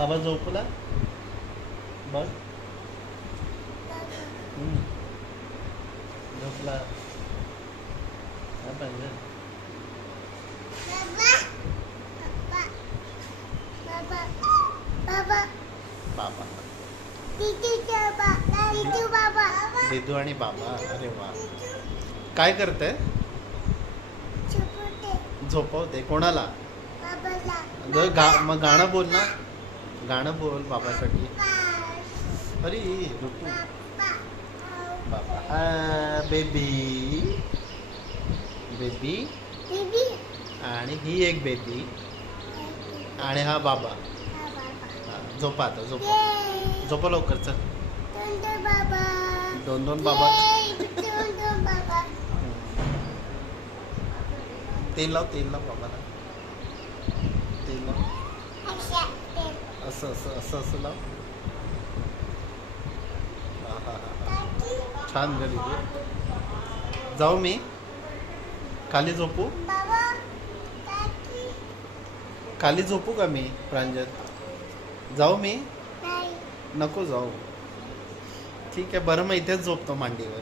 बाबा झोपला बघ. झोपला हा प्रांजल. बाबा दिदू आणि बाबा. अरे वा. काय करते? झोपवते कोणाला? मग गाणं बोल ना. गाणं बोल बाबासाठी. अरे रुकू. बाबा बेबी बेबी आणि ही एक बेबी आणि हा बाबा. झोपा आता झोपा. झोपा लवकर चल. दोन दोन बाबा. तेल लाव तेल लाव बाबाला. तेल लाव. असं असं असं असं लाव. छान गली. जाऊ मी खाली झोपू? खाली झोपू का मी प्रांजल? जाऊ मी? नको जाऊ. ठीक आहे बरं मग इथेच झोपतो मांडीवर.